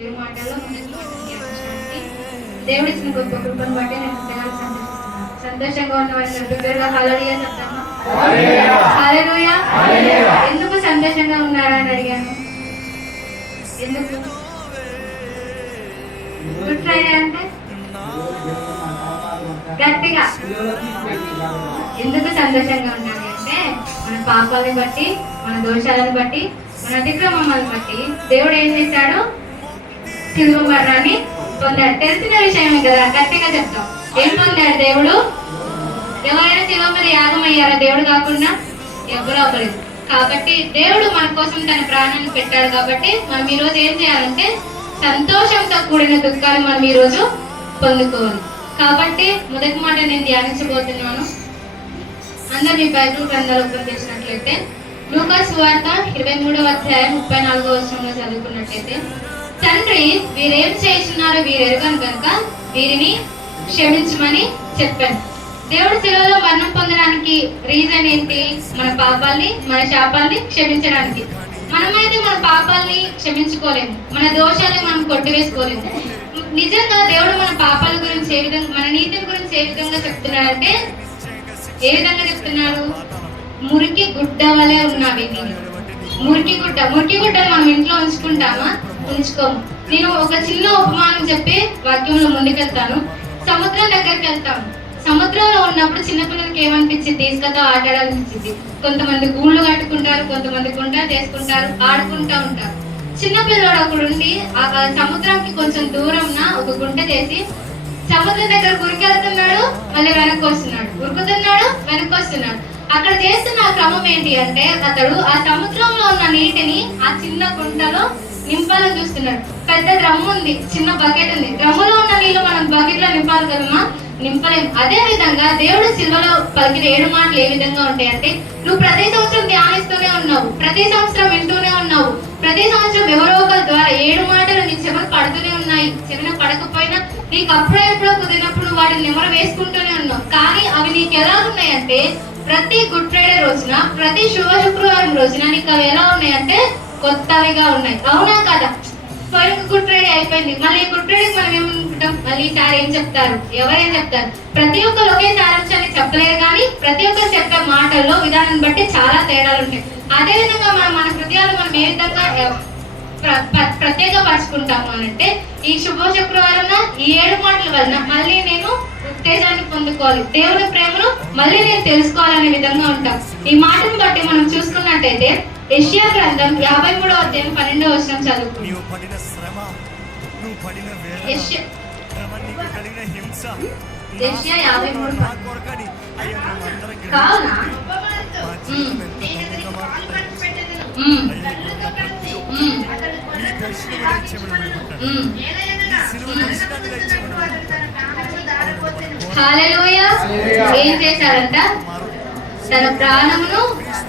దేవుడి మాటల్లో దేవుడు ఇచ్చిన గొప్ప కృపను బట్టి నేను ఎంతగానో సంతోషిస్తున్నాను. సంతోషంగా ఉన్న వారిని బిగ్గరగా హల్లెలూయా చెప్తాను. హల్లెలూయా. ఎందుకు సంతోషంగా ఉన్నారని అడిగాను. ఎందుకు? గుడ్ ఫ్రైడే అంటే గట్టిగా ఎందుకు సంతోషంగా ఉండాలి అంటే మన పాపాలను బట్టి, మన దోషాలను బట్టి, మన అతిక్రమాలను బట్టి దేవుడు ఏం చేశాడు? శిలువ మరణాన్ని పొందాడు. తెలిసిన విషయమే కదా, గట్టిగా చెప్తాం. ఏం పొందాడు దేవుడు? ఎవరైనా శిలువ మీద యాగం అయ్యారా దేవుడు కాకుండా? ఎవరు అవ్వలేదు. కాబట్టి దేవుడు మన కోసం తన ప్రాణాన్ని పెట్టాడు. కాబట్టి మనం ఈ రోజు ఏం చేయాలంటే సంతోషంతో కూడిన దుఃఖాలు మనం ఈ రోజు పొందుకోవాలి. కాబట్టి మొదటి మాట నేను ధ్యానించబోతున్నాను. అందరూ మీ బైబిల్ గ్రంథాలు ఓపెన్ చేసినట్లయితే లూకా సువార్త 23వ అధ్యాయం 34వ వచనంలో చదువుకున్నట్లయితే, తండ్రి వీరేం చేస్తున్నారో వీరు ఎరుగను కనుక వీరిని క్షమించమని చెప్పాను. దేవుడు శిలువలో మరణం పొందడానికి రీజన్ ఏంటి? మన పాపాల్ని, మన శాపాల్ని క్షమించడానికి. మనమైతే మన పాపాల్ని క్షమించుకోలేము, మన దోషాన్ని మనం కొట్టివేసుకోలేము. నిజంగా దేవుడు మన పాపాల గురించి ఏ విధంగా, మన నీతిని గురించి ఏ విధంగా చెప్తున్నాడంటే, ఏ విధంగా చెప్తున్నాడు? మురికి గుడ్డ వలె ఉన్నావి. మురికి గుడ్డను మనం ఇంట్లో ఉంచుకుంటామా? ఉంచుకోము. నేను ఒక చిన్న ఉపమానం చెప్పి వాక్యంలో ముందుకెళ్తాను. సముద్రం దగ్గరికి వెళ్తాము. సముద్రంలో ఉన్నప్పుడు చిన్నపిల్లలకి ఏమనిపించింది? ఇసుకతో ఆటాడాలనిపించింది. కొంతమంది గూళ్ళు కట్టుకుంటారు, కొంతమంది గుంటలు చేసుకుంటారు, ఆడుకుంటా ఉంటారు. చిన్నపిల్లడు అక్కడ ఉండి ఆ సముద్రంకి కొంచెం దూరంన ఒక గుంట చేసి సముద్రం దగ్గర ఉరికెళ్తున్నాడు, మళ్ళీ వెనక్కి వస్తున్నాడు, ఉరుకుతున్నాడు, వెనక్కి వస్తున్నాడు. అక్కడ చేస్తున్న క్రమం ఏంటి అంటే, అతడు ఆ సముద్రంలో ఉన్న నీటిని ఆ చిన్న గుంటలో నింపాలని చూస్తున్నాడు. పెద్ద డ్రమ్ ఉంది, చిన్న బకెట్ ఉంది. డ్రమ్ములో ఉన్న నీళ్ళు మనం బకెట్ లో నింపాలి కదమ్మా, నింపలేము. అదే విధంగా దేవుడు సిలువలో పలికిన 7 మాటలు ఏ విధంగా ఉంటాయంటే, నువ్వు ప్రతి సంవత్సరం ధ్యానిస్తూనే ఉన్నావు, ప్రతి సంవత్సరం వింటూనే ఉన్నావు, ప్రతి సంవత్సరం ఎవరో ఒకరి ద్వారా 7 మాటలు నీ చెవులు పడుతూనే ఉన్నాయి. చెవిన పడకపోయినా నీకు అప్పుడో ఎప్పుడో కుదిరినప్పుడు వాటిని నెమరు వేసుకుంటూనే ఉన్నావు. కానీ అవి నీకు ఎలా ఉన్నాయంటే, ప్రతి గుడ్ ఫ్రైడే రోజున, ప్రతి శుక్రవారం రోజున నీకు అవి ఎలా ఉన్నాయంటే కొత్తవిగా ఉన్నాయి. అవునా కదా? పోయిన గుడ్ ఫ్రైడే అయిపోయింది, మళ్ళీ గుడ్ ఫ్రైడేకి మనం ఏమనుకుంటాం? మళ్ళీ ఈసారి ఏం చెప్తారు, ఎవరేం చెప్తారు? ప్రతి ఒక్కరు ఒకేసారి వచ్చి చెప్పలేరు, కానీ ప్రతి ఒక్కరు చెప్పే మాటల్లో విధానం బట్టి చాలా తేడాలు ఉంటాయి. అదే విధంగా మన హృదయాలు మనం ఏ విధంగా ప్రత్యేకపరుచుకుంటాము అనంటే, ఈ శుక్రవారం ఈ 7 మాటల వలన మళ్ళీ నేను ఉత్తేజాన్ని పొందుకోవాలి, దేవుని ప్రేమను మళ్ళీ నేను తెలుసుకోవాలనే విధంగా ఉంటాం. ఈ మాటను బట్టి మనం చూసుకున్నట్టయితే యెషయా గ్రంథం 53వ అధ్యాయం 12వ వచనం చదువుకుంటాం. యెషయా 53 కావున హల్లెలూయా. ఏం చేశాడంట? తన ప్రాణమును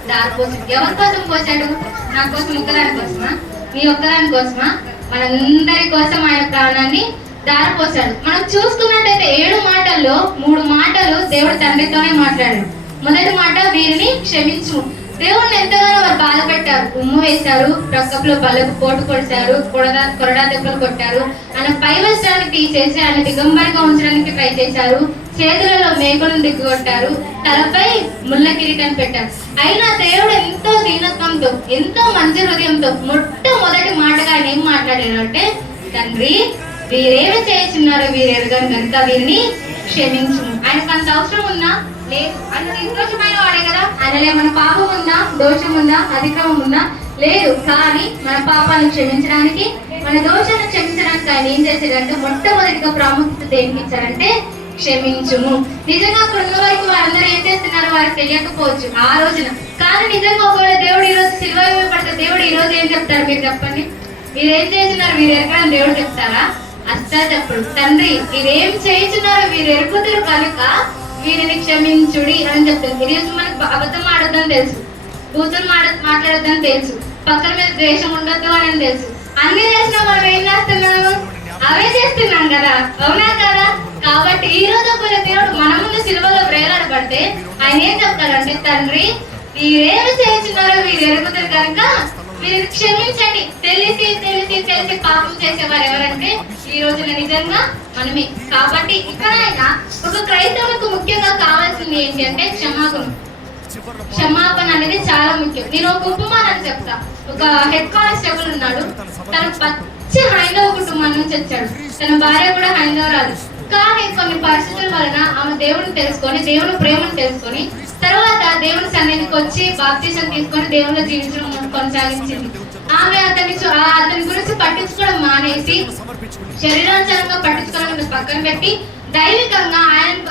దారిపోసాడు. ఎవరి కోసం పోసాడు? నా కోసం, ఒక్కదాని కోసమా? నీ ఒక్కదాని కోసమా? మనందరి కోసం ఆయన ప్రాణాన్ని దారిపోసాడు. మనం చూసుకున్నట్టయితే 7 మాటల్లో 3 మాటలు దేవుడు తండ్రితోనే మాట్లాడాడు. మొదటి మాట, వీరిని క్షమించు. దేవుడిని ఎంతగానో వారు బాధ పెట్టారు, ఉమ్ము వేశారు, ప్రక్కలో బలకు పోటు కొడిశారు, కొరడా దెబ్బలు కొట్టారు, ఆయన పై వస్త్రాన్ని తీసేసి ఆయన దిగంబరిగా ఉంచడానికి ట్రై చేశారు, చేతులలో మేకులను దిగ్గొట్టారు, తలపై ముళ్ళ కిరీటం పెట్టారు. అయినా దేవుడు ఎంతో దీనత్వంతో, ఎంతో మంచి హృదయంతో మొట్టమొదటి మాటగా ఆయన ఏం మాట్లాడారు అంటే, తండ్రి వీరేమి చేస్తున్నారో వీరు ఎరుగను కనుక వీరిని క్షమించు. ఆయనకు అంత అవసరం ఉందా? లేదు. ఆయన నిర్దోషమైన వాడే కదా. ఆయనలో ఏమైనా పాపం ఉందా, దోషం ఉందా, అతిక్రమం ఉందా? లేదు. కానీ మన పాపాలను క్షమించడానికి, మన దోషాలను క్షమించడానికి ఆయన ఏం చేశాడంటే, మొట్టమొదటిగా ప్రాముఖ్యత దేనికి ఇచ్చారంటే క్షమించుము. నిజంగా అక్కడ ఉన్న వరకు వారందరూ ఏం చేస్తున్నారో వారికి తెలియకపోవచ్చు ఆ రోజున. కానీ నిజంగా ఒకవేళ దేవుడు ఈ రోజు సిలువ పడితే దేవుడు ఈ రోజు ఏం చెప్తారు? మీరు చెప్పండి. మీరు ఏం చేస్తున్నారు వీరు ఎరగని దేవుడు చెప్తారా? అస్సలు చెప్పడు. తండ్రి వీరేం చేస్తున్నారో వీరు ఎరుగుతారు కనుక వీరిని క్షమించుడి అని చెప్తారు. ఈరోజు మనకు అబద్ధం ఆడొద్దని తెలుసు, కూతురు మాట్లాడొద్దని తెలుసు, పక్కన మీద ద్వేషం ఉండొద్దు అని తెలుసు. అన్ని చేసినా మనం ఏం చేస్తున్నాము? అవే చేస్తున్నాం కదా. అవునా కదా? కాబట్టి ఈ రోజు ఒకవేళ దేవుడు మన ముందు సిలువలో వేలాడబడితే ఆయన ఏం చెప్తారంటే, తండ్రి వీరేమి చేస్తున్నారో వీరు ఎరుగుతారు కనుక మీరు క్షమించండి. తెలిసి తెలిసి తెలిసి పాపం చేసేవారు ఎవరంటే ఈ రోజున నిజంగా మనమే. కాబట్టి ఇక్కడైనా ఒక క్రైస్తవులకు ముఖ్యంగా కావాల్సింది ఏంటి అంటే క్షమాపణ అనేది చాలా ముఖ్యం. నేను ఒక ఉపమానం చెప్తా. ఒక హెడ్ కానిస్టేబుల్ ఉన్నాడు. తను పచ్చి హైందవ కుటుంబం నుంచి వచ్చాడు. తన భార్య కూడా హైందవరాలు. కానీ కొన్ని పరిస్థితుల వలన ఆమె దేవుడిని తెలుసుకొని, దేవుని ప్రేమను తెలుసుకొని, తర్వాత దేవుని సన్నిధికి వచ్చి బాప్తిజం తీసుకొని దేవునిలో జీవించడం కొనసాగించింది. ఆమె అతని గురించి పట్టించుకోవడం మానేసి, శరీరానుసారంగా పట్టించుకోవడం పక్కన పెట్టి దైవికంగా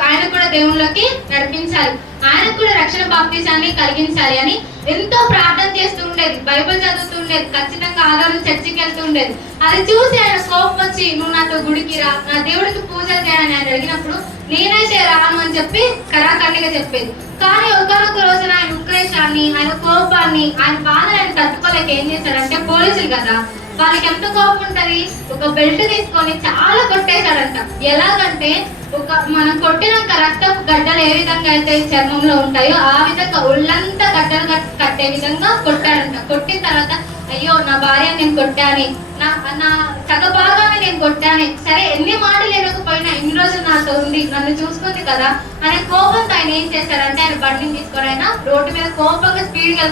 ఆయన కూడా దేవుళ్ళకి నడిపించాలి, ఆయనకు కూడా రక్షణ బాప్తిజాన్ని కలిగించాలి అని ఎంతో ప్రార్థన చేస్తూ ఉండేది. బైబిల్ చదువుతూ ఉండేది. ఖచ్చితంగా ఆధారం చర్చికి వెళ్తూ ఉండేది. అది చూసి ఆయన కోపం వచ్చి, నువ్వు నాతో గుడికి రా, నా దేవుడికి పూజలు చేయాలని ఆయన అడిగినప్పుడు నేనైతే రాను అని చెప్పి కరాఖండిగా చెప్పేది. కానీ ఒకనొక రోజున ఆయన ఉక్రేషాన్ని, ఆయన కోపాన్ని, ఆయన బాధను ఆయన తట్టుకోలేక ఏం చేశాడంటే, పోలీసులు కదా వాళ్ళకి ఎంత కోపం ఉంటది, ఒక బెల్ట్ తీసుకొని చాలా కొట్టేశాడంట. ఎలాగంటే మనం కొట్టినాక రక్తపు గడ్డలు ఏ విధంగా అయితే చర్మంలో ఉంటాయో ఆ విధంగా ఒళ్ళంతా గడ్డలు కట్టే విధంగా కొట్టాడంట. కొట్టిన తర్వాత అయ్యో నా భార్య నేను కొట్టాని, నా సగభాగాన్ని నేను కొట్టాని, సరే ఎన్ని మాటలు లేకపోయినా ఇన్ని రోజులు నాతో ఉంది, నన్ను చూసుకుంది కదా అనే కోపంతో ఆయన ఏం చేశారంటే ఆయన బండిని తీసుకొని ఆయన రోడ్డు మీద కోపంగా స్పీడ్గా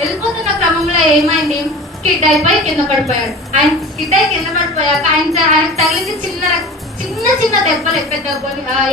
వెళ్ళిపోతున్న క్రమంలో ఏమైంది, స్కిడ్ అయిపోయి కింద పడిపోయాడు. ఆయన స్కిడ్ అయి కింద పడిపోయాక ఆయనకు తగిలించి చిన్న చిన్న దెబ్బలు, పెద్ద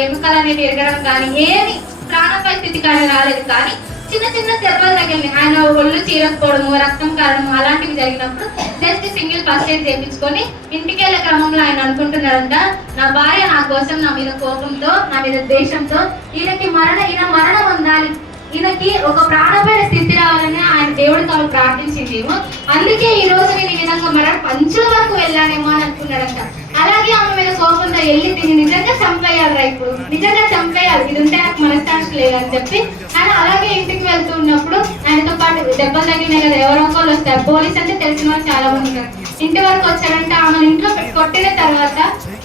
ఎముకలు అనేది ఎరగడం కానీ ఏమి ప్రాణపై స్థితి కానీ రాలేదు. కానీ చిన్న చిన్న దెబ్బలు తగిలినాయి. ఆయన ఒళ్ళు చీరకపోవడము, రక్తం కారడము అలాంటివి జరిగినప్పుడు జస్ట్ సింగిల్ ఫస్ట్ ఎయిడ్ చేయించుకొని ఇంటికి వెళ్ళే క్రమంలో ఆయన అనుకుంటున్నారంట, నా భార్య నా కోసం నా మీద కోపంతో, నా మీద ద్వేషంతో ఈయన మరణం ఉండాలి, ఈయనకి ఒక ప్రాణమైన స్థితి రావాలని ఆయన దేవుడికి ఆమె ప్రార్థించిందేమో. అందుకే ఈ రోజు నేను ఈ విధంగా పంచుల వరకు వెళ్ళానేమో అని అనుకున్నాడంట. అలాగే ఆమె మీద కోపంతో వెళ్ళి దీన్ని నిజంగా చంపేయాలి, ఇప్పుడు నిజంగా చంపేయాలి, ఇది ఉంటే నాకు మనశ్శాంతి లేదని చెప్పి ఆయన అలాగే ఇంటికి వెళ్తూ ఉన్నప్పుడు ఆయనతో పాటు దెబ్బలు తగిలినాయి కదా, ఎవరో ఒకళ్ళు వస్తారు. పోలీస్ అంటే తెలిసిన వాళ్ళు చాలా మంది ఉన్నారు. ఇంటి వరకు వచ్చాడంట. ఆమెను ఇంట్లో కొట్టిన తర్వాత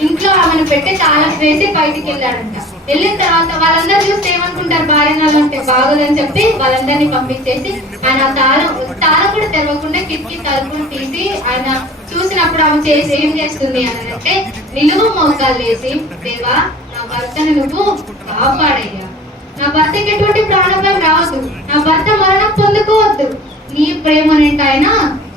ఇంట్లో ఆమెను పెట్టి తాళం వేసి బయటికి వెళ్ళాడంట. వెళ్ళిన తర్వాత వాళ్ళందరూ చూస్తే ఏమనుకుంటారు, భార్యనాలు అంటే బాగోదని చెప్పి వాళ్ళందరినీ పంపించేసి ఆయన తాళం కూడా తెరవకుండా కిటికీ తలుపులు తీసి ఆయన చూసినప్పుడు ఆమె ఏం చేస్తుంది అని అంటే, నిలువు మోకాలు వేసి, దేవా నా భర్తను నువ్వు కాపాడయ్యా, నా భర్తకి ఎటువంటి ప్రాణభయం రావద్దు, నా భర్త మరణం పొందుకోవద్దు, నీ ప్రేమనేంటి ఆయన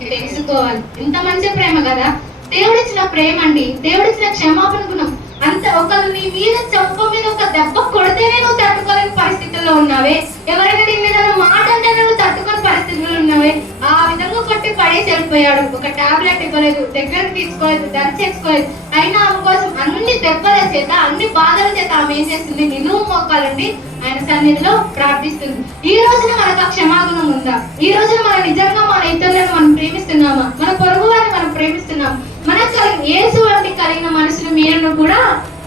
తెలుసుకోవాలి. ఇంత మంచి ప్రేమ కదా దేవుడిచ్చిన ప్రేమ అండి, దేవుడిచ్చిన క్షమాపణ గుణం. అంత ఒకరు నీ మీద చెంప మీద ఒక దెబ్బ కొడితేనే నువ్వు తట్టుకోలేని పరిస్థితుల్లో ఉన్నావే, ఎవరైనా నీ మీద మాట అంటే నువ్వు తట్టుకోని పరిస్థితుల్లో ఉన్నావే, ఆ విధంగా కొట్టి పడేసి వెళ్ళిపోయాడు. ఒక టాబ్లెట్ ఇవ్వలేదు, దగ్గరకు తీసుకోలేదు, దర్చేసుకోలేదు. అయినా ఆమె కోసం అన్ని దెబ్బల చేత, అన్ని బాధల చేత ఆమె ఏం చేస్తుంది, నిలువు మోకాలండి ఆయన సన్నిధిలో ప్రార్థిస్తుంది. ఈ రోజున మనకు ఆ క్షమాగుణం ఉందా? ఈ రోజున మనం నిజంగా మన ఇతరులను మనం ప్రేమిస్తున్నామా? మన పొరుగు వారిని మనం ప్రేమిస్తున్నాం? మనకు యేసు వంటి కలిగిన మనసును మీరు కూడా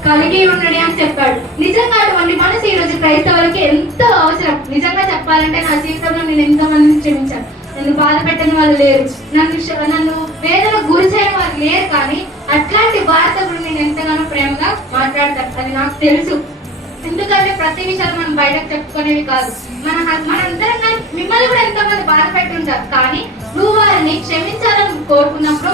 కలిగి ఉండడి అని చెప్పాడు. నిజంగా అటువంటి మనసు ఈ రోజు క్రైస్తవులకి ఎంతో అవసరం. నిజంగా చెప్పాలంటే నా జీవితంలో నేను ఎంతో మందిని క్షమించాను. నన్ను బాధ పెట్టని వాళ్ళు లేరు, నన్ను వేదన గురి చేయని వాళ్ళు లేరు. కానీ అట్లాంటి వారితో కూడా నేను ఎంతగానో ప్రేమగా మాట్లాడతాను, అది నాకు తెలుసు. ఎందుకంటే ప్రతి విషయాలు మనం బయటకు చెప్పుకునేవి కాదు. మనందరం మిమ్మల్ని కూడా ఎంతో మంది బాధ పెట్టుంటారు. కానీ నువ్వు వారిని క్షమించాలని కోరుకున్నప్పుడు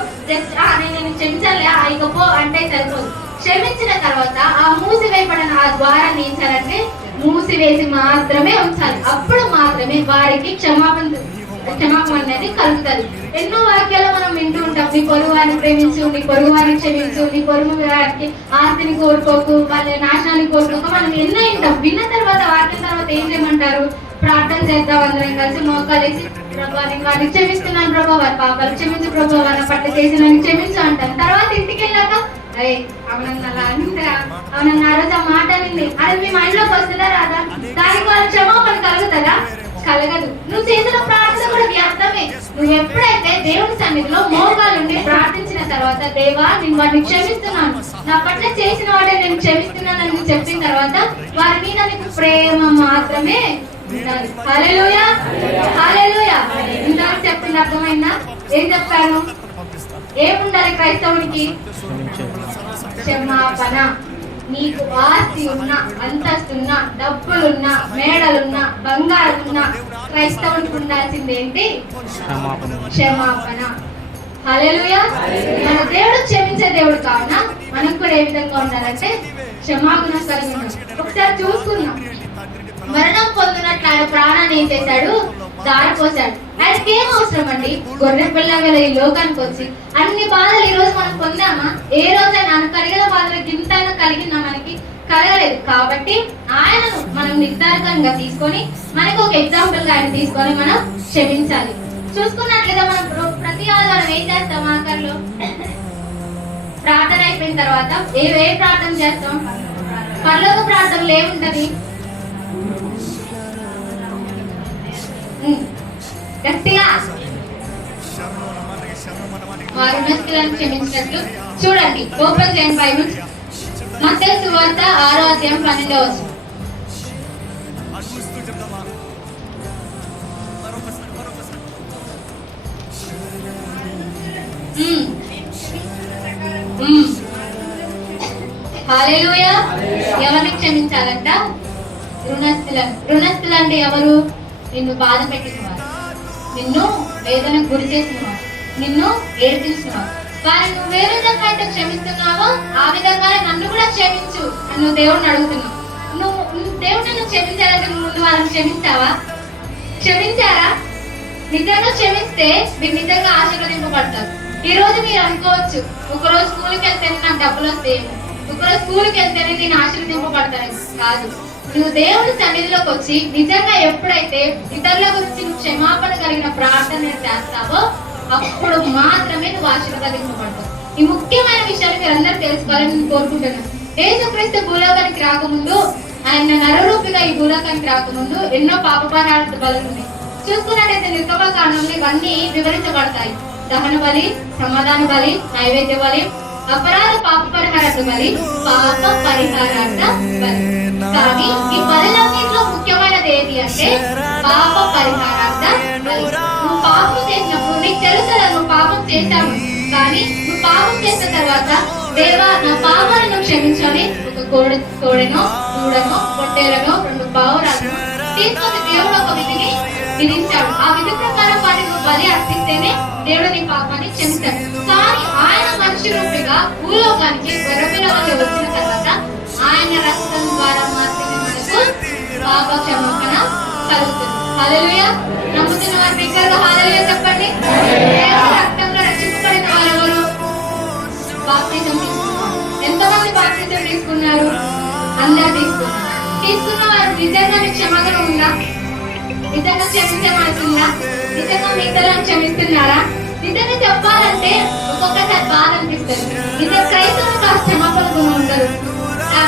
నేను క్షమించాలి ఇకపో అంటే సరిపోదు. క్షమించిన తర్వాత ఆ మూసివేయబడిన ఆ ద్వారాన్ని ఏం చేయాలంటే మూసివేసి మాత్రమే ఉంచాలి. అప్పుడు మాత్రమే వారికి క్షమాపణ అనేది కలుగుతుంది. ఎన్నో వాక్యాలు మనం వింటూ ఉంటాం, నీ పొరుగు వారిని ప్రేమించు, నీ పొరుగు వారిని క్షమించు, నీ పొరుగు వారికి ఆస్తిని కోరుకోకు, వాళ్ళ నాశనాన్ని కోరుకోకు, మనం ఎన్నో వింటాం. విన్న తర్వాత వాక్యం తర్వాత ఏం చేయమంటారు, ప్రార్థన చేద్దాం, అందరం కలిసి మోకాలేసి, ప్రభా నేను వారిని క్షమిస్తున్నాను ప్రభా, వారి పాపాలు క్షమించు ప్రభా, వారి పట్ల చేసిన క్షమించు అంటాను. తర్వాత ఇంటికి వెళ్ళాక అరే అవునన్నా అలా అంటారా, అవునన్నా ఆ రోజు ఆ మాట వింది, అది మీ మైండ్లోకి వస్తుందా రాదా? దానికి వాళ్ళ క్షమాపణ కలుగుతుందా? కలగదు. నువ్వు చేసిన ప్రార్థన కూడా వ్యర్థమే. నువ్వు ఎప్పుడైతే దేవుని సన్నిధిలో మోకాలుండి ప్రార్థించిన తర్వాత, దేవా నేను వారిని క్షమిస్తున్నాను, నా పట్ల చేసిన వాడే నేను క్షమిస్తున్నానని చెప్పిన తర్వాత వారి మీద నీకు ప్రేమ మాత్రమే ఉండాలి. హల్లెలూయా, హల్లెలూయా. ఇంతవరకు చెప్పింది అర్థమైందా? ఏం చెప్తాను, ఏముండాలి క్రైస్తవునికి? క్షమాపణ. నీకు ఆస్తి ఉన్నా, అంతస్తున్నా, డబ్బులున్నా, మేడలున్నా, బంగారున్నా, క్రైస్తవునికి ఉండాల్సింది ఏంటి? క్షమాపణ. హల్లెలూయా. మన దేవుడు క్షమించే దేవుడు కావున మనం కూడా ఏ విధంగా ఉండాలంటే క్షమాగుణం కలిగి ఉండాలి. ఒకసారి చూసుకున్నాం, మరణం పొందినట్లు ఆయన ప్రాణాన్ని ఏం చేశాడు? దారిపోసాడు. ఆయనకి ఏం అవసరం అండి? గొర్రె పిల్లగా ఈ లోకానికి వచ్చి అన్ని బాధలు ఈ రోజు మనం పొందామా? ఏ రోజైనా ఆయన కలిగిన బాధలు గింతైనా కలిగిందా? మనకి కలగలేదు. కాబట్టి ఆయనను మనం నిర్ధారకంగా తీసుకొని, మనకు ఒక ఎగ్జాంపుల్ గా ఆయన తీసుకొని మనం క్షమించాలి. చూసుకున్నట్లుగా మనం ప్రతి ఆదివారం ఏం చేస్తాం? ఆఖరిలో ప్రార్థన అయిపోయిన తర్వాత ఏ ప్రార్థన చేస్తాం? పరలోక ప్రార్థనలు ఏముంటది? గట్టిగా వారు రుణస్థులను క్షమించినట్లు చూడండి. ఓపెన్ చేయండి బైబిల్. మత్తయి సువార్త 6వ అధ్యాయం 12వ వచనం. హల్లెలూయా. ఎవరిని క్షమించాలంట? రుణస్థులు అంటే ఎవరు? నిన్ను బాధ పెట్టినవారు, నిన్ను వేదనకు గురి చేసినవారు, నిన్ను ఏడ్పించినవారు. వారిని నువ్వే విధంగా అయితే క్షమిస్తున్నావో ఆ విధంగానే నన్ను కూడా క్షమించు అని నువ్వు దేవుడిని అడుగుతున్నావు. దేవుడు నన్ను క్షమించాలంటే నువ్వు వాళ్ళని క్షమించావా? క్షమించారా? నిజంగా క్షమిస్తే మీరు నిజంగా ఆశీర్వదింపబడతారు. ఈ రోజు మీరు అనుకోవచ్చు, ఒకరోజు స్కూల్కి వెళ్తేనే నాకు డబ్బులు వస్తాయేమో, ఒకరోజు స్కూల్కి వెళ్తేనే నేను ఆశీర్వదింపబడతాను. కాదు, నువ్వు దేవుడి సన్నిధిలోకి వచ్చి నిజంగా ఎప్పుడైతే ఇతరుల గురించి నువ్వు క్షమాపణ కలిగిన ప్రార్థన చేస్తావో అప్పుడు మాత్రమే నువ్వు ఆశీర్వదింపబడతావు. ఈ ముఖ్యమైన విషయాన్ని మీరు అందరూ తెలుసుకోవాలని నేను కోరుకుంటున్నాను. యేసుక్రీస్తు భూలోకానికి రాకముందు, ఆయన నరరూపిగా ఈ భూలోకానికి రాకముందు ఎన్నో పాపపరాధ బలులు ఉన్నాయి. చూసుకున్నట్టయితే నిర్గమకాండంలో ఇవన్నీ వివరించబడతాయి. దహన బలి, సమాధాన బలి, నైవేద్య బలి, అపరాధ పాప పరిహారార్థ బలి, పాప పరిహారార్థ బలి. కానీ ఈ బలిలన్నింటిలో ముఖ్యమైనది ఏది అంటే పాప పరిహారార్థ బలి. నువ్వు పాపం చేసినప్పుడు నీకు తెలుసు కదా నువ్వు పాపం చేశావు, కానీ నువ్వు పాపం చేసిన తర్వాత దేవా నా పాపాన్ని నువ్వు క్షమించని ఒక కోడెనో, దూడనో, పొట్టేలనో, 2 పావురాలను తీసుకొని దేవుడు ఒక విధిని విధించాడు. ఆ విధి ప్రకారం వారిని నువ్వు బలి అర్పిస్తేనే దేవుడు నీ పాపాన్ని క్షమిస్తాడు. కానీ ఆయన మనిషి రూపిగా భూలోకానికి గొర్రెపిల్ల వలె వచ్చిన తర్వాత ఆయన రక్తం ద్వారా మాత్రమే మనకు పాప క్షమాపణ కలుగుతుంది. హల్లెలూయా. నమ్ముతున్న వారు బిగ్గరగా హల్లెలూయా చెప్పండి. రక్తంలో రక్షింపబడిన వారు ఎవరు? బాప్తిజం తీసుకున్నారు. ఎంతమంది బాప్తిజం తీసుకున్నారు? అందరూ తీసుకున్నారు. తీసుకున్న వారు నిజంగా మీకు క్షమాపణ ఉందా? నిజంగా క్షమించే మనసుందా? నిజంగా మీ ఇతరులను క్షమిస్తున్నారా? నిజంగా చెప్పాలంటే ఒక్కొక్కసారి బాధ అనిపిస్తుంది. నిజంగా క్రైస్తవులు కాస్త క్షమాపణ గుణం ఉండదు.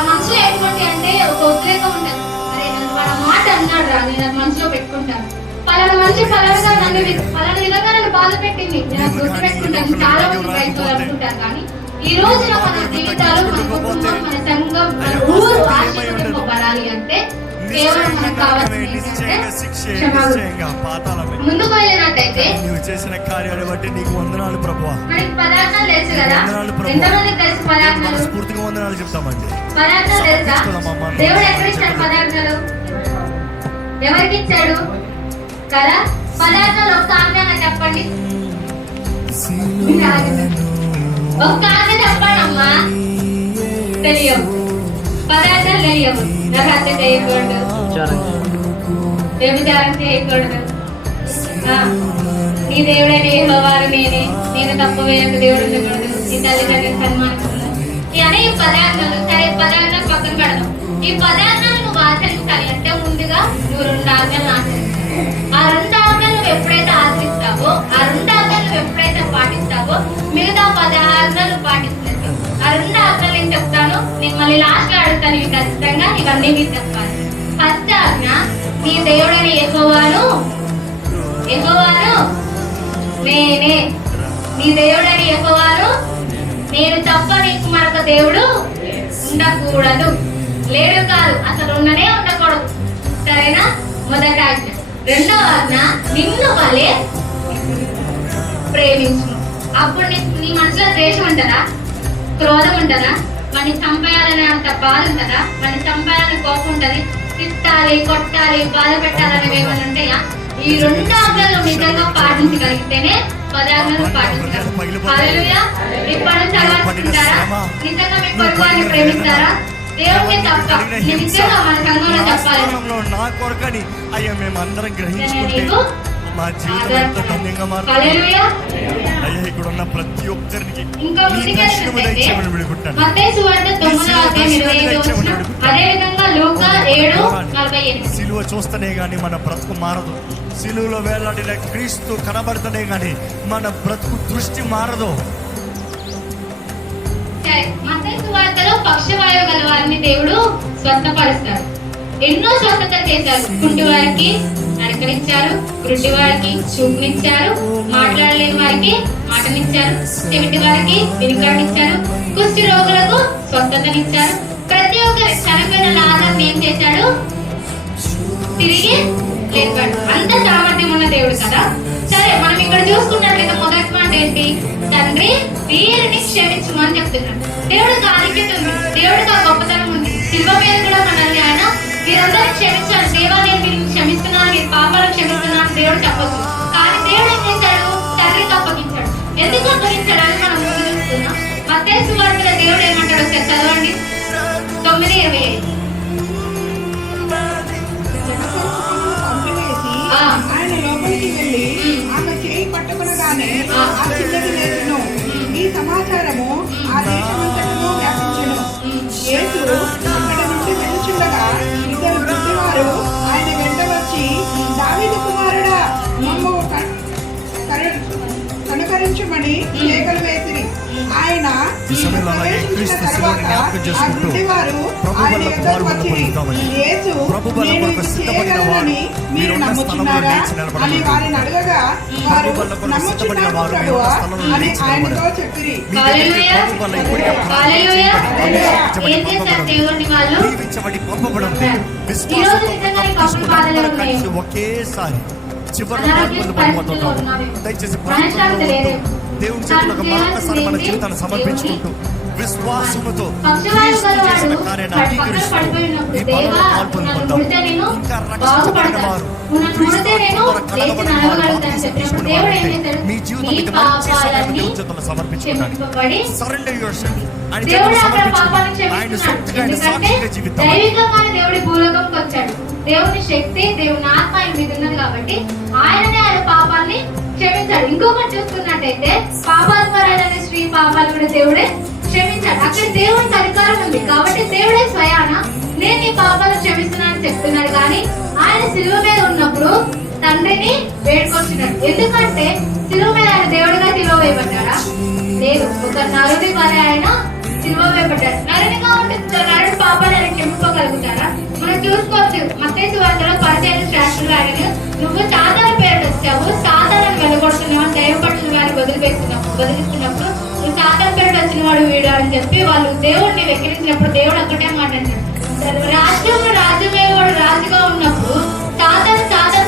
మనసులో ఎటువంటి అంటే ఒక ఉద్రేకం ఉంటుంది. అరే నన్ను వాళ్ళ మాట అన్నాడు రా, నేను అది మనసులో పెట్టుకుంటాను. పలానా మనిషి పలానా విధంగా నన్ను బాధ పెట్టింది, నేను గుర్తు పెట్టుకుంటాను. చాలా మంది క్రైస్తవులు అనుకుంటారు. కానీ ఈ రోజున మన జీవితాలు, మన కుటుంబం, మన సంఘం, మన ఊరు ఆశీర్వదింపబడాలి అంటే కేవలం మనకు కావాల్సింది ముందుకు వెళ్ళినట్టయితే చేసిన కార్యాలు బట్టి నీకు వందనాలు ప్రభువా. మనకి పదార్థాలు తెలుసు కదా, ఎంతమందికి తెలుసు పదార్థాలు? స్ఫూర్తిగా వందనాలు చెప్తామండి. పదార్థాలు తెలుసా? దేవుడు ఎక్కడిచ్చాడు పదార్థాలు? ఎవరికి ఇచ్చాడు కదా? పదార్థాలు ఒక్క ఆజ్ఞ చెప్పండి, ఒక్క ఆజ్ఞ చెప్పండి అమ్మా. తెలియవు పదార్థాలు, తెలియవు. హత్య చేయకూడదు, వ్యభిచారం చేయకూడదు, నీ దేవుడైన యెహోవాను నేనే, నేను తప్పు వేయక దేవుడు ఉండకూడదు, నీ తల్లిదండ్రులను సన్మానించకూడదు. ఈ అనేక పదార్థాలు. సరే, పదార్థాలు పక్కన పెడదాం. ఈ పదార్థాలు నువ్వు ఆచరించాలి అంటే ముందుగా నువ్వు 2 ఆజ్ఞలు ఆచరించాలి. ఆ 2 ఆజ్ఞలు నువ్వు ఎప్పుడైతే ఆచరిస్తావో, ఆ 2 ఆజ్ఞలు నువ్వు ఎప్పుడైతే పాటిస్తావో మిగతా 10 ఆజ్ఞలు పాటిస్తుంది. ఆ 2 ఆజ్ఞలు నేను చెప్తాను, నేను మళ్ళీ లాస్ట్ లో అడుగుతాను. ఇవి ఖచ్చితంగా ఇవన్నీ మీరు చెప్పాలి. ఫస్ట్ ఆజ్ఞ, నీ దేవుడైన యెహోవాను నేనే. నీ దేవుడైన యెహోవాను నేను తప్ప నీకు మరొక దేవుడు ఉండకూడదు. లేడు కాదు, అసలు ఉండకూడదు. సరేనా? మొదటి ఆజ్ఞ. రెండవ ఆజ్ఞ, నిన్ను వలె ప్రేమించు. అప్పుడు నీ మనసులో ద్వేషం ఉంటుందా? క్రోధం ఉంటుందా? మనని చంపేయాలనే అంత బాధ ఉంటుందా? మనని చంపేయాలని కోపం ఉంటది, తిట్టాలి, కొట్టాలి, బాధ పెట్టాలనేవి ఏమైనా ఉంటాయా? ఈ 2 ఆజ్ఞలు నిజంగా పాటించగలిగితేనే 10 ఆజ్ఞలు పాటించాలి. హల్లెలూయా. ఇప్పుడు చదవాలనుకుంటారా? నిజంగా మీ పొరుగువారిని ప్రేమిస్తారా? దేవుడిని తప్ప నిజంగా మన సంఘంలో చెప్పాలి, నా కొరకని అయ్యా మేమందరం గ్రహించుకుంటే మా జీవితం ఎంత ధన్యంగా మారుతుంది. హల్లెలూయా. అయ్యా ఇక్కడ ఉన్న ప్రతి ఒక్కరికి ఇంకా ముందుకెళ్ళినట్లయితే మత్తయి సువార్త 9:28 అదే విధంగా లూకా 7:48 సిలువ చూస్తేనే గాని మన బ్రతుకు మారదు. సిలువలో వేలాడిన క్రీస్తు కనబడుతూనే గాని మన బ్రతుకు దృష్టి మారదు. మత్తయి సువార్తలో పక్షవాయువు గల వారిని దేవుడు స్వస్థపరుస్తాడు. ఎన్నో స్వస్థత చేశారు. కుంటి వారికి నడకనిచ్చారు, గుడ్డి వారికి చూపునిచ్చారు, మాట్లాడలేని వారికి మాటనిచ్చారు, చెవిటి వారికి వినికాడిచ్చారు, కుష్టి రోగులకు స్వస్థతనిచ్చారు. ప్రతి ఒక్కరి చనిపోయిన లాజరుని ఏం చేశాడు? తిరిగి లేపాడు. అంత సామర్థ్యం ఉన్న దేవుడు కదా. సరే, మనం ఇక్కడ చూసుకున్నట్లయితే మొదటి మాట ఏంటి? తండ్రి వీరిని క్షమించమని చెప్తున్నాడు. దేవుడికి ఆధిక్యత ఉంది, దేవుడికి ఆ గొప్పతనం ఉంది. శిల్వ మీద కూడా మనల్ని ఆయన వీరందరినీ క్షమించాడు. దేవా నేను వీరిని క్షమిస్తున్నాను, వీరి పాపాలను క్షమిస్తున్నాను దేవుడు చెప్పొచ్చు. కానీ దేవుడు ఏం చేశాడు? తండ్రికి అప్పగించాడు. ఎందుకు అప్పగించాడు అని మనం ముందు చూస్తున్నాం. మత్తయి సువార్తలో దేవుడు ఏమంటాడు? ఒకసారి చదవండి. 9:25 ఆయన లోపలికి వెళ్ళి ఆమె చేయి పట్టుకునగానే ఆ చిన్నది లేచును. ఈ సమాచారము ఆ దేశమంతటను వ్యాపించెను. యేసు అక్కడ నుండి వెలుచుండగా 2 గుడ్డివారు ఆయన వెంట వచ్చి, దావీదు కుమారుడా మమ్ము కనుకరించమని కేకలు వేసిరి. ఆయన ప్రవేశించిన తరువాత ఆ గుడ్డివారు ఆయన ఎదురు వచ్చి, యేసు నేను ఇది చేయగలనని మీరు నమ్ముతున్నారా అని వారిని అడగగా, వారు నమ్ముచున్నాము ప్రభువా అని ఆయనతో చెప్పిరి. ఒకేసారి దయచేసి దేవుని చేతులకు మరొకసారి మన జీవితాన్ని సమర్పించుకుంటూ విశ్వాసముతో చేసిన కార్యాన్ని అంగీకరిస్తూ ఈ బలంలో పాల్పొందుకుందాం. ఇంకా రక్షించబడిన వారు కలగబడిన వారు తీసుకున్న వారు మీ జీవితం ఇది మంచి సమయం దేవుని చేతుల్లో సమర్పించుకోండి. సరెండర్ యువర్ సెల్ఫ్ ఆయన చేతుల్లో సమర్పించుకోండి. ఆయన సొంతగా ఆయన సాక్షిగా జీవితం. దేవుడి భూలోకంకి వచ్చాడు. దేవుని శక్తి, దేవుని ఆత్మ ఆయన మీద ఉన్నది కాబట్టి ఆయననే ఆయన పాపాన్ని క్షమించాడు. ఇంకొకటి చూసుకున్నట్టయితే పాపాత్మరాలనే స్త్రీ పాపాలు కూడా దేవుడే క్షమించాడు. అక్కడ దేవునికి అధికారం ఉంది కాబట్టి దేవుడే స్వయాన నేను ఈ పాపాలను క్షమిస్తున్నానని చెప్తున్నాడు. కానీ ఆయన శిలువ మీద ఉన్నప్పుడు తండ్రిని వేడుకొచ్చినాడు. ఎందుకంటే శిలువ మీద ఆయన దేవుడిగా శిలువ వేయబడ్డాడా? లేదు, ఒక నరుడి వలె ఆయన శిలువ వేయబడ్డాడు. నరుని కాబట్టి నరుడి పాపాలు ఆయన క్షమింపగలుగుతారా? మనం చూసుకోవచ్చు. మత్తయి సువార్తలో 10 శాస్త్రులు ఆయన, నువ్వు సాతాను పేరు వచ్చావు, సాతాను వెళ్ళగొడుతున్నావు అని దైవపడుతున్న వారిని బదిలిస్తున్నప్పుడు నువ్వు సాతాను పేరు వచ్చిన వాడు వీడు అని చెప్పి వాళ్ళు దేవుడిని వెక్కిరించినప్పుడు దేవుడు ఒక్కటే మాట అంటాడు, రాజ్యమే వాడు రాజుగా ఉన్నప్పుడు సాతాను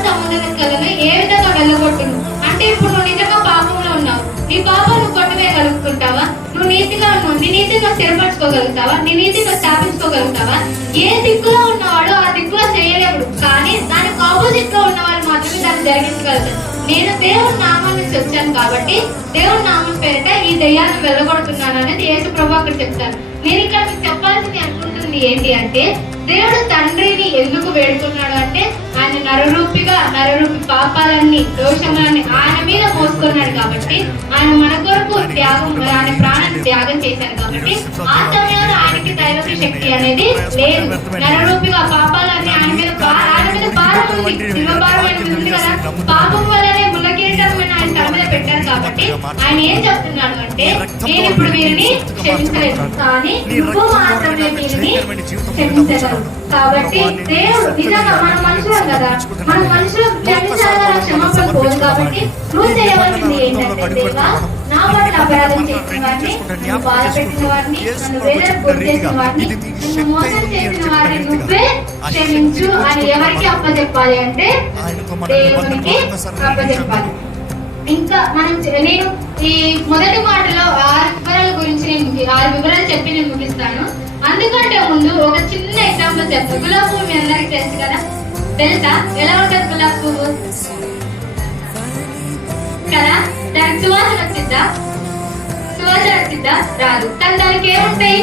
సంబంధం కలను ఏ విధంగా వెళ్ళగొట్టును అంటే ఇప్పుడు నువ్వు నిజంగా పాపంలో ఉన్నావు, నీ పాపాలను కొట్టువేయగలుగుతుంటావా? నువ్వు నీతిగా ఉన్నావు, నీ నీతిగా స్థిరపరచుకోగలుగుతావా? నీ నీతిగా స్థాపించుకోగలుగుతావా? ఏ దిక్కులో ఉన్నవాడు ఆ దిక్కులో చేయలేడు, కానీ దానికి ఆపోజిట్ లో ఉన్నవాళ్ళు మాత్రమే దాన్ని జరిగించగలుగుతారు. నేను దేవుని నామం నుంచి వచ్చాను కాబట్టి దేవుని నామం పేరిట ఈ దయ్యాన్ని వెళ్ళగొడుతున్నాను అనేది యేసు ప్రభు అక్కడ చెప్తారు. నేను ఇక్కడ మీకు చెప్పాల్సింది అనుకుంటుంది ఏంటి అంటే, దేవుడు తండ్రిని ఎందుకు వేడుకున్నాడు అంటే ఆయన నరరూపి పాపాలన్నీ దోషములన్నీ ఆయన మీద మోసుకున్నాడు కాబట్టి, ఆయన మన కొరకు త్యాగం, ఆయన ప్రాణాన్ని త్యాగం చేశారు కాబట్టి ఆ సమయంలో ఆయనకి దైవ శక్తి అనేది లేదు. నరరూపిగా పాపాలన్నీ ఆయన మీద భారం ఉంది, శివభారమైన ఉంది కదా. పాపం వల్లనే ముళ్ళకిరీటం ఆయన తల మీద పెట్టారు కాబట్టి ఆయన ఏం చెప్తున్నాడు అంటే, నేను ఇప్పుడు వీరిని క్షమించలేదు, కానీ నువ్వు మాత్రమే వీరిని క్షమించగలవు. కాబట్టి దేవుడు నిజంగా మన మనుషులం కదా, మన మనుషులు క్షమించాలని క్షమాపణ పోదు కాబట్టి నువ్వు చేయవలసింది ఏంటంటే, దేవా నా పట్ల అపరాధం చేసిన వారిని, నువ్వు బాధ పెట్టిన వారిని, నన్ను వేదనకు గురి చేసిన వారిని, నువ్వు మోసం చేసిన వారిని నువ్వే క్షమించు అని ఎవరికి అప్పచెప్పాలి అంటే దేవునికి అప్పచెప్పాలి. ఇంకా మనం నేను ఈ మొదటి మాటలో 6 వివరాల గురించి 6 వివరాలు చెప్పి నేను ముగిస్తాను. అందుకంటే ముందు ఒక చిన్న ఎగ్జాంపుల్ చెప్తాను. గులాబీ పువ్వు మీ అందరికీ తెలుసు కదా, తెలుసా ఎలా ఉంటుంది గులాబీ పువ్వు కదా? దానికి సువాసన వచ్చిద్దా? సువాసన వచ్చిద్దా? రాదు. కానీ దానికి ఏముంటాయి?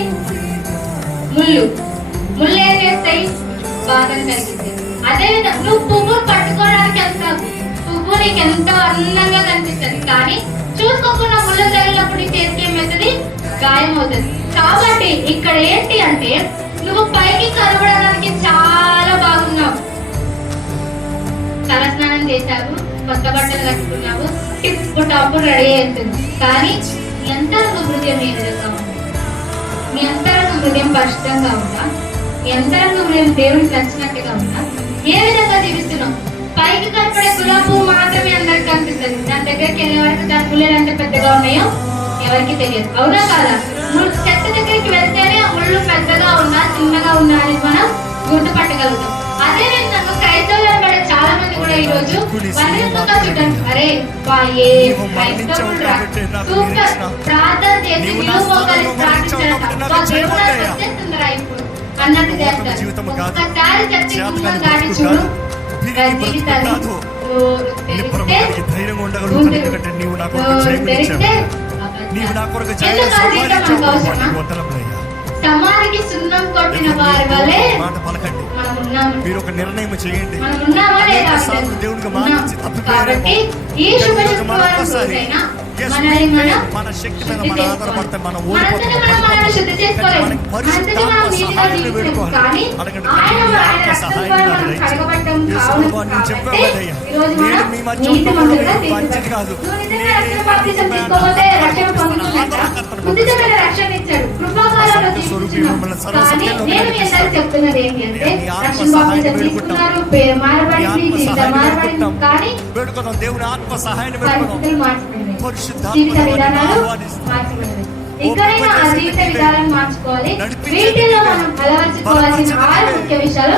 ముళ్ళు. ముళ్ళు ఏం చేస్తాయి? బాధను కలిగిస్తాయి. అదేవిధంగా నువ్వు పువ్వును పట్టుకోవడానికి వెళ్తావు, పువ్వు నీకు ఎంతో అందంగా కనిపిస్తుంది, కానీ చూసుకోకుండా ముళ్ళు తగిలినప్పుడు నీ చేతికి ఏమవుతుంది? గాయం అవుతుంది. కాబట్టి ఇక్కడ ఏంటి అంటే నువ్వు పైకి కనబడడానికి చాలా బాగున్నావు, తలస్నానం చేశావు, కొత్త బట్టలు కట్టుకున్నావు, టిప్పు టాపు రెడీ అవుతుంది, కానీ మీ అంతరంగ హృదయం ఏ విధంగా ఉంది? మీ అంతరంగ హృదయం పరిశుద్ధంగా ఉందా? మీ అంతరంగ హృదయం దేవుడికి నచ్చినట్టుగా ఉందా? ఏ విధంగా జీవిస్తున్నావు? పైకి కనపడే గులాబీ పువ్వు మాత్రమే అందరికి కనిపిస్తుంది, దాని దగ్గరికి వెళ్ళే వరకు దాని ముళ్ళు ఎంత పెద్దగా ఉన్నాయో ఎవరికి తెలియదు. అవునా కాదా? చెట్టు దగ్గరికి వెళ్తేనే ఆ ముళ్ళు పెద్దగా ఉన్నా చిన్నగా ఉన్నా అని మనం గుర్తుపట్టగలుగుతాం. అదే విధంగా క్రైస్తవులు పడే చాలా మంది కూడా ఈ రోజు పన్నెండుగా చూడండి, అరే ఏ క్రైస్తవులు సూపర్ ప్రార్థన చేసి నిలువమోకాలి ప్రార్థించారా ఇప్పుడు అన్నట్టు చేస్తారు. ఒక్కసారి చర్చ దాటి చూడు సమానికి సున్నం కొట్టిన వారి వలె మీరు ఒక నిర్ణయం చేయండి. కాబట్టి ఈ శుభ మన శక్తి మీద మన ఆధారపడితే మనం శుద్ధి చేసుకోవాలి. రక్షణ ఇచ్చాడు, కృపాకాలంలో చెప్తున్నది ఏంటి అంటే తీసుకున్నారు, కానీ దేవుని ఆత్మ సహాయాన్ని జీవిత విధానాలు మార్చబడింది. ఇక్కడైనా ఆ జీవిత విధానాన్ని మార్చుకోవాలి. వీటిలో మనం అలవర్చుకోవాల్సిన 6 ముఖ్య విషయాలు.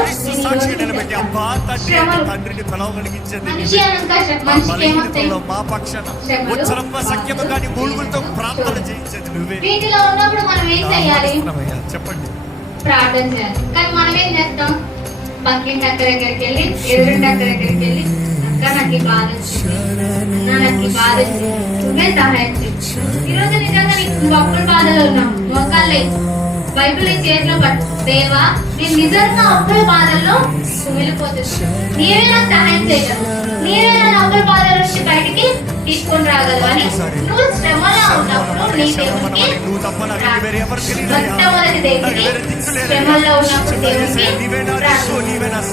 వీటిలో ఉన్నప్పుడు మనం ఏం చేయాలి? చెప్పండి. ప్రార్థన చేయాలి. కానీ మనం ఏం చేస్తాం? పక్కింటి అక్క దగ్గరికి వెళ్ళి, ఎదురింటి అక్క దగ్గరికి వెళ్ళి, నాకు బాధ నాకు బాధ నువ్వే సహాయం చేయి. ఈరోజు నిజంగా నువ్వు అప్పుల బాధలో ఉన్నావు, మోకాళ్ళే బైబిల్ చేతిలో పట్టు. దేవా, నేను నిజంగా అప్పుల బాధల్లో వెళ్ళిపోతుంది, నీవే నాకు సహాయం చేయగలవు, నీవే నన్ను అప్పుల బాధల నుంచి బయటికి తీసుకొని రాగలవు అని నువ్వు శ్రమలో ఉన్నప్పుడు నీ దేవునికి మొట్టమొదటి దేవుడికి శ్రమల్లో ఉన్నప్పుడు దేవుడికి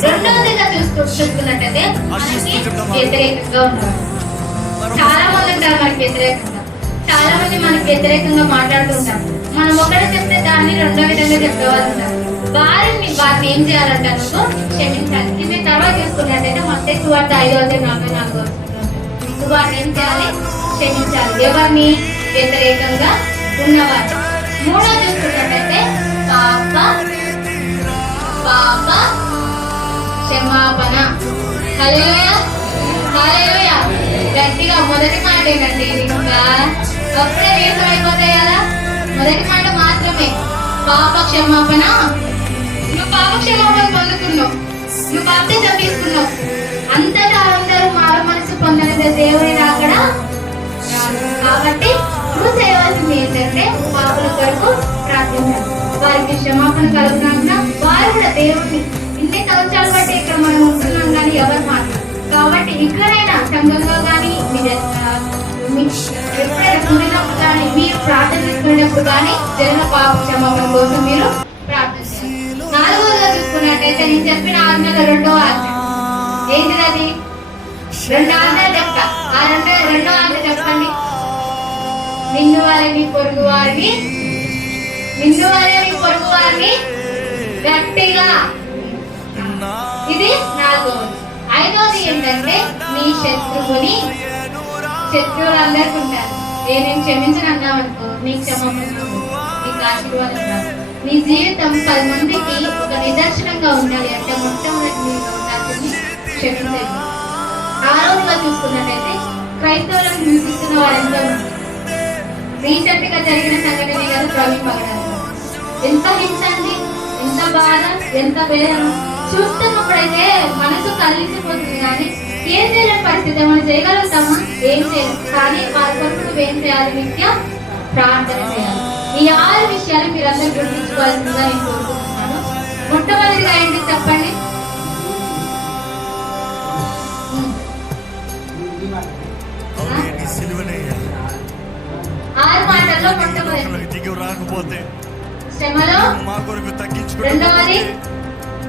రెండవదిగా చూసుకున్నట్టయితే మనకి వ్యతిరేకంగా ఉన్నారు. చాలా మంది ఉంటారు మనకి వ్యతిరేకంగా, చాలా మంది మనకి వ్యతిరేకంగా మాట్లాడుతుంటారు. మనం ఒకటి చెప్తే దాన్ని రెండో విధంగా చెప్పేవాళ్ళు ఉంటారు. వారిని ఏం చేయాలంటే నువ్వు క్షమించాలి. ఇది తర్వాత చూసుకున్నట్టయితే మత్తయి సువార్త 5:44 నువ్వు వారిని ఏం చేయాలి? క్షమించాలి, ఎవరిని? వ్యతిరేకంగా ఉన్నవారు. మూడో చూసుకున్నట్టయితే పాప క్షమాపణ. హల్లెలూయా, హల్లెలూయా. గట్టిగా మొదటి మాట ఏంటండి? ఇంకా అప్పుడే నీసం అయిపోతాయి కదా. మొదటి మాట మాత్రమే పాప క్షమాపణ. నువ్వు పాప క్షమాపణ పొందుకున్నావు, నువ్వు బాప్తిజం తీసుకున్నావు, అంతటా అందరూ మారు మనసు పొందలేదు దేవుని రాకడ. కాబట్టి నువ్వు చేయవలసింది ఏంటంటే పాపల కొరకు ప్రార్థించాలి, వారికి క్షమాపణ కలుగుతున్నా. వారు కూడా దేవుడిని ఇన్ని సంవత్సరాలు బట్టి ఇక్కడ మనం ఉంటున్నాం కానీ ఎవరు మాట్లాడు. కాబట్టి ఇక్కడైనా సంఘంలో కానీ ఎప్పుడైనా కూడినప్పుడు కానీ మీరు ప్రార్థన చేసుకునేటప్పుడు కానీ జరిగిన పాప క్షమాపణ కోసం మీరు ప్రార్థించాలి. 4వదిగా చూసుకున్నట్టయితే నేను చెప్పిన ఆజ్ఞలో 2వ ఆజ్ఞ ఏంటిది? అది 2 ఆజ్ఞలు చెప్తా. ఆ 2వ ఆజ్ఞ చెప్పండి. నిన్ను వారిని పొరుగు వారిని గట్టిగా. ఇది 4వది. 5వది ఏంటంటే నీ శత్రువులందరికీ ఉంటారు. నేను క్షమించిన అన్నావనుకో నీకు క్షమాపణ, నీకు ఆశీర్వాదం రాదు. నీ జీవితం 10 మందికి ఒక నిదర్శనంగా ఉండాలి అంటే మొట్టమొదటి నీకు క్షమించండి. 6వదిగా చూసుకున్నట్టయితే క్రైస్తవులను హింసిస్తున్న వారెంతో రీసెంట్ గా జరిగిన సంఘటన కాదు, ప్రవీణ్ పగడాలి ఎంత హింస అండి, ఎంత బాధ, ఎంత వేదన చూస్తున్నప్పుడైతే మనసు కలిసిపోతుంది. కానీ ఏం చేయలేని పరిస్థితి, మనం చేయగలుగుతామా? ఏం చేయలేం. కానీ వారి కొరకు నువ్వేం చేయాలి? నిత్యం ప్రార్థన చేయాలి. ఈ 6 విషయాలు మీరందరూ గుర్తించుకోవాల్సిందిగా నేను కోరుకుంటున్నాను. మొట్టమొదటిగా ఏంటి చెప్పండి? అవునండి, సిలువనే 6 మాటల్లో మొట్టమొదటి దిగి రాకపోతే, శ్రమలో, మా కొరకు రెండవది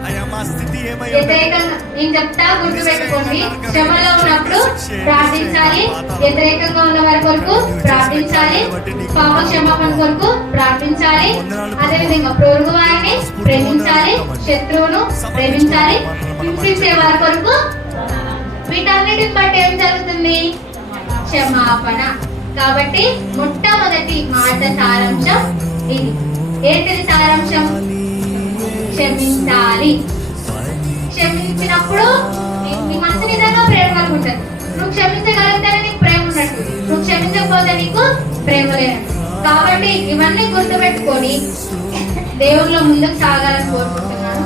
అయ్యా మా స్థితి ఏమై వ్యతిరేకంగా, నేను చెప్తా గుర్తుపెట్టుకోండి. శ్రమలో ఉన్నప్పుడు ప్రార్థించాలి, వ్యతిరేకంగా ఉన్న వారి కొరకు ప్రార్థించాలి, పాప క్షమాపణ కొరకు ప్రార్థించాలి, అదేవిధంగా పొరుగు వారిని ప్రేమించాలి, శత్రువును ప్రేమించాలి, హింసించే వారి కొరకు. వీటన్నిటిని బట్టి ఏం జరుగుతుంది? క్షమాపణ. కాబట్టి మొట్టమొదటి మాట సారాంశం ఇది. ఏంటిది సారాంశం? క్షమించాలి. క్షమించినప్పుడు నీ మనసు నిజంగా ప్రేమ కలిగి ఉంటుంది. నువ్వు క్షమించగలిగితేనే నీకు ప్రేమ ఉన్నట్టు, నువ్వు క్షమించకపోతే నీకు ప్రేమ లేనట్టు. కాబట్టి ఇవన్నీ గుర్తుపెట్టుకొని దేవుళ్ళ ముందుకు సాగాలని కోరుకుంటున్నాను.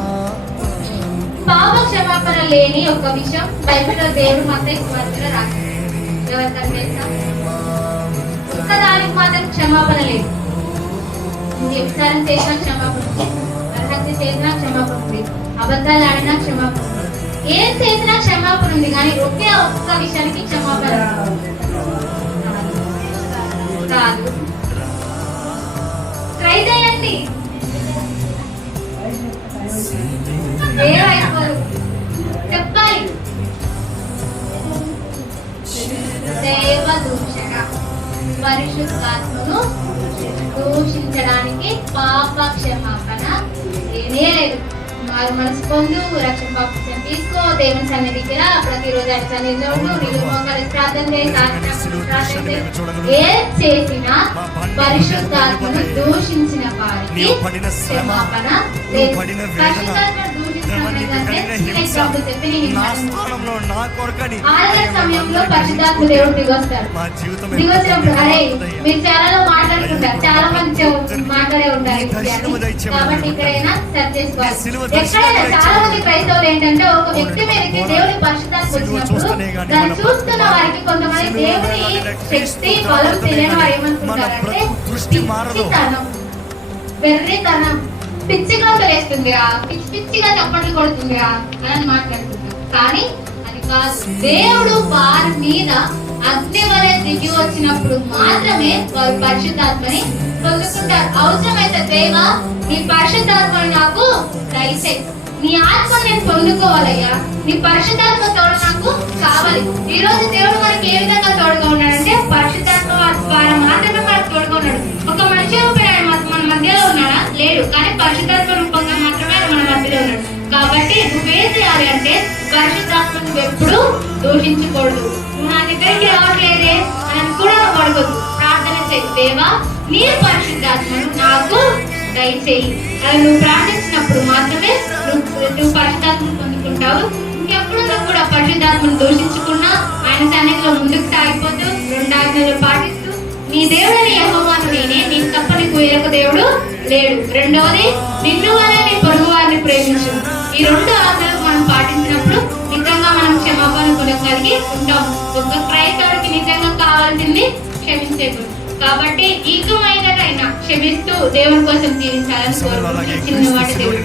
పాప క్షమాపణ లేని ఒక విషయం బైబిల్లో దేవుడు మత్తయి సువార్తలో రాశాడు. ఎవరికైనా తెలుసా? ఒక్కదానికి మాత్రం క్షమాపణ లేదు. వ్యభిచారం చేసినా క్షమాపణ ఉంది, నరహత్య చేసినా క్షమాపణ ఉంది, అబద్ధాలు ఆడినా క్షమాపణ ఉంది, ఏం చేసినా క్షమాపణ ఉంది. కానీ ఒకే ఒక్క విషయానికి క్షమాపణ కాదు. ట్రై చేయండి, చెప్పాలి. దైవ దూషణ, పరిశుద్ధాత్మను దూషించడానికి పాప క్షమాపణ లేనే లేదు. మారు మనసు పొందు, రక్షణ బాప్తిసం తీసుకో, దేవుని సన్నిధికి రా, ప్రతిరోజు ఆయన సన్నిధిలో ఉండు, నీళ్ళు మోకాలు ప్రార్థన చేసి ఏం చేసినా పరిశుద్ధాత్మను దూషించిన వారికి క్షమాపణ లేదు. పరిశుద్ధాత్మను ఆరాధన సమయంలో పరిశుద్ధాత్మ దేవుడు దిగొస్తారు. దిగొచ్చినప్పుడు అరే మీరు చాలా మాట్లాడుకుంటారు, చాలా మంది మాట్లాడే ఉంటారు. కాబట్టి ఇక్కడైనా సెర్చ్ చేసుకోవాలి. ఎక్కడైనా చాలా మంది క్రైస్తవులు ఏంటంటే ఒక వ్యక్తి మీదకి దేవుని పరిశుద్ధాత్మ వచ్చినప్పుడు దాన్ని చూస్తున్న వారికి కొంతమంది దేవుని శక్తి బలం తెలియని వారు ఏమనుకుంటారంటే పిచ్చితనం, వెర్రితనం, పిచ్చిగా వేస్తుందిరా, పిచ్చిగా చప్పట్లు కొడుతుందిరా అని మాట్లాడుతున్నాం. కానీ అది కాదు. దేవుడు వారి మీద అగ్ని వలె దిగి వచ్చినప్పుడు మాత్రమే వారు పరిశుద్ధాత్మని పొందుకుంటారు. అవసరమైతే దేవా నీ పరిశుద్ధాత్మని నాకు దయచేయి, నీ ఆత్మని నేను పొందుకోవాలయ్యా, నీ పరిశుద్ధాత్మ తోడు నాకు కావాలి. ఈ రోజు దేవుడు మనకి ఏ విధంగా తోడుగా ఉన్నాడంటే పరిశుద్ధాత్మ ద్వారా మాత్రమే మనకు తోడుగా ఉన్నాడు. ఒక మనిషి రూపాయలు మన మధ్యలో ఉన్నాడా? లేడు. కానీ పరిశుద్ధాత్మ రూపంగా మాత్రమే మన మధ్యలో ఉన్నాడు. కాబట్టి నువ్వేం చేయాలి అంటే పరిశుద్ధాత్మ నువ్వు ఎప్పుడు దూషించకూడదు. నువ్వు నా దగ్గరికి రావట్లేదే అని కూడా నువ్వు అడగొద్దు. ప్రార్థన చేయి, దేవా నీ పరిశుద్ధాత్మను నాకు దయచేయి అని నువ్వు ప్రార్థించినప్పుడు మాత్రమే నువ్వు పరిశుద్ధాత్మను పొందుకుంటావు. ఇంకెప్పుడు నువ్వు కూడా పరిశుద్ధాత్మను దూషించుకున్నా ఆయన సన్నిధిలో ముందుకు సాగిపోతూ 2 ఆజ్ఞలు పాటిస్తూ నీ దేవుడని యెహోవాను నేనే, నీకు తప్ప నీకు వేరొక దేవుడు లేడు. రెండవది నిన్ను వలె నీ పొరుగు వారిని ప్రేమించు. ఈ 2 ఆజ్ఞలు మనం పాటించినప్పుడు నిజంగా మనం క్షమాపణ కొనగలిగి ఉంటాం. ఒక క్రైస్తవుడికి నిజంగా కావాల్సింది క్షమించేది. కాబట్టి ఈకమైనకైనా క్షమిస్తూ దేవుని కోసం జీవించాలని కోరుకుంటూ చిన్న వాటి దేవుడు.